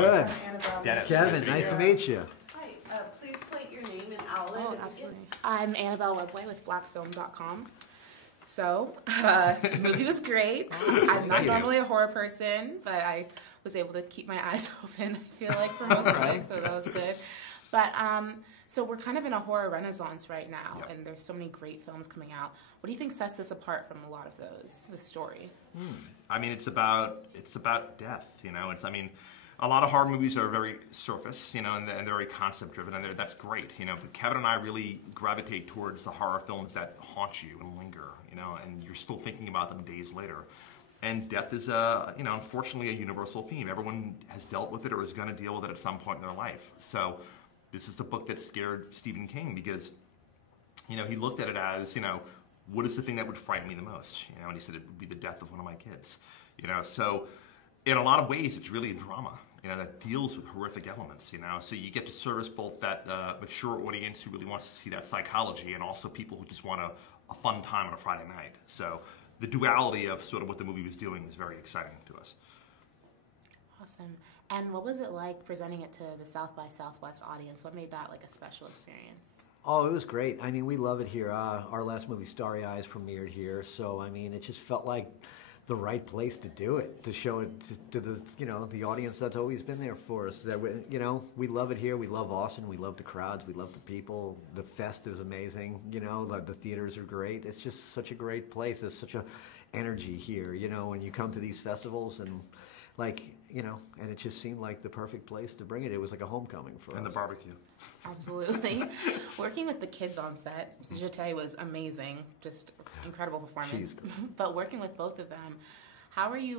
Good. Dennis, Kevin, nice to meet you. Hi, please state your name and outlet. Oh, absolutely. I'm Annabel with blackfilm.com. So, the movie was great. I'm not normally a horror person, but I was able to keep my eyes open, I feel like, for most of it, so that was good. But, so we're kind of in a horror renaissance right now, and there's so many great films coming out. What do you think sets this apart from a lot of those, the story? I mean, it's about death, you know. A lot of horror movies are very surface, you know, and they're very concept-driven, and that's great, you know. But Kevin and I really gravitate towards the horror films that haunt you and linger, you know, and you're still thinking about them days later. And death is, you know, unfortunately a universal theme. Everyone has dealt with it or is going to deal with it at some point in their life. So this is the book that scared Stephen King because, you know, he looked at it as, you know, what is the thing that would frighten me the most? You know, and he said it would be the death of one of my kids. You know, so in a lot of ways, it's really a drama, you know, that deals with horrific elements, you know. So you get to service both that mature audience who really wants to see that psychology and also people who just want a fun time on a Friday night. So the duality of sort of what the movie was doing was very exciting to us. Awesome. And what was it like presenting it to the South by Southwest audience? What made that like a special experience? Oh, it was great. I mean, we love it here. Our last movie, Starry Eyes, premiered here. So, I mean, it just felt like the right place to do it, to show it to the, you know, the audience that's always been there for us. That we, you know, we love it here. We love Austin. We love the crowds. We love the people. The fest is amazing. You know, the theaters are great. It's just such a great place. There's such a energy here. You know, when you come to these festivals and, like, you know, and it just seemed like the perfect place to bring it. It was like a homecoming for us. And the barbecue. Absolutely. Working with the kids on set, Jud was amazing, just incredible performance. But working with both of them,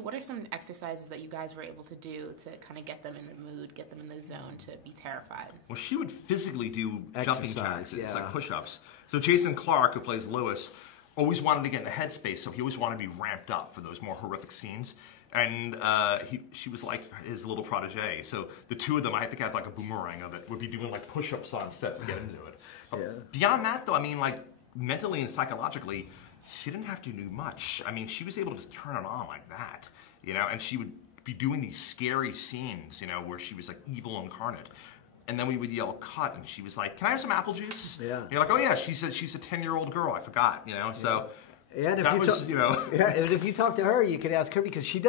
what are some exercises that you guys were able to do to kind of get them in the mood, get them in the zone to be terrified? Well, she would physically do jumping jacks, like push-ups. So Jason Clarke, who plays Lewis, always wanted to get in the headspace, so he always wanted to be ramped up for those more horrific scenes. And she was like his little protege. So the two of them, I think, had like a boomerang of it, would be doing like push-ups on set to get into it. Beyond that, though, I mean, like mentally and psychologically, she didn't have to do much. I mean, she was able to just turn it on like that, you know. And she would be doing these scary scenes, you know, where she was like evil incarnate. And then we would yell cut, and she was like, "Can I have some apple juice?" Yeah. And you're like, "Oh yeah, she's a 10-year-old girl. I forgot," you know. So. Yeah, and that was, you know. Yeah, and if you talk to her, you could ask her because she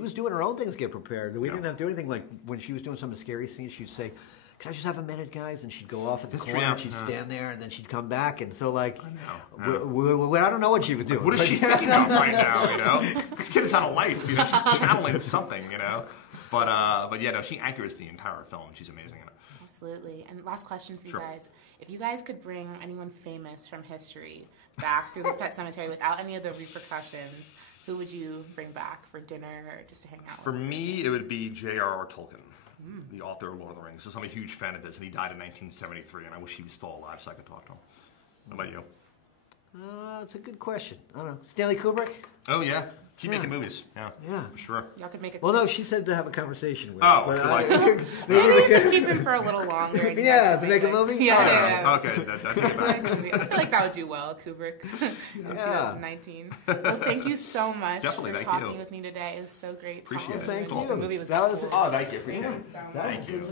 was doing her own things to get prepared. We didn't have to do anything. Like when she was doing some of the scary scenes, she'd say, "Can I just have a minute, guys?" And she'd go off at the corner, and she'd stand there, and then she'd come back. And so, like, I don't know what she would do. What is she thinking of right now, you know? This kid is on a life, you know? She's channeling something, you know? But yeah, no, she anchors the entire film. She's amazing in it. Absolutely. And last question for you guys. If you guys could bring anyone famous from history back through the Pet Sematary without any of the repercussions, who would you bring back for dinner or just to hang out with? For me, it would be J.R.R. Tolkien, the author of Lord of the Rings. So I'm a huge fan of his, and he died in 1973, and I wish he was still alive so I could talk to him. What about you? That's a good question. I don't know. Stanley Kubrick? Oh, yeah. Keep making movies. Yeah, for sure. Y'all could make it. Well, no, she said to have a conversation with. Oh, but maybe we could keep him for a little longer. To make a movie? Yeah. Okay, I feel like that would do well, Kubrick. 2019. Well, thank you so much for talking with me today. It was so great. Appreciate it. Thank you. The movie was cool. Oh, thank you. Appreciate it. Thank you so much. Thank you.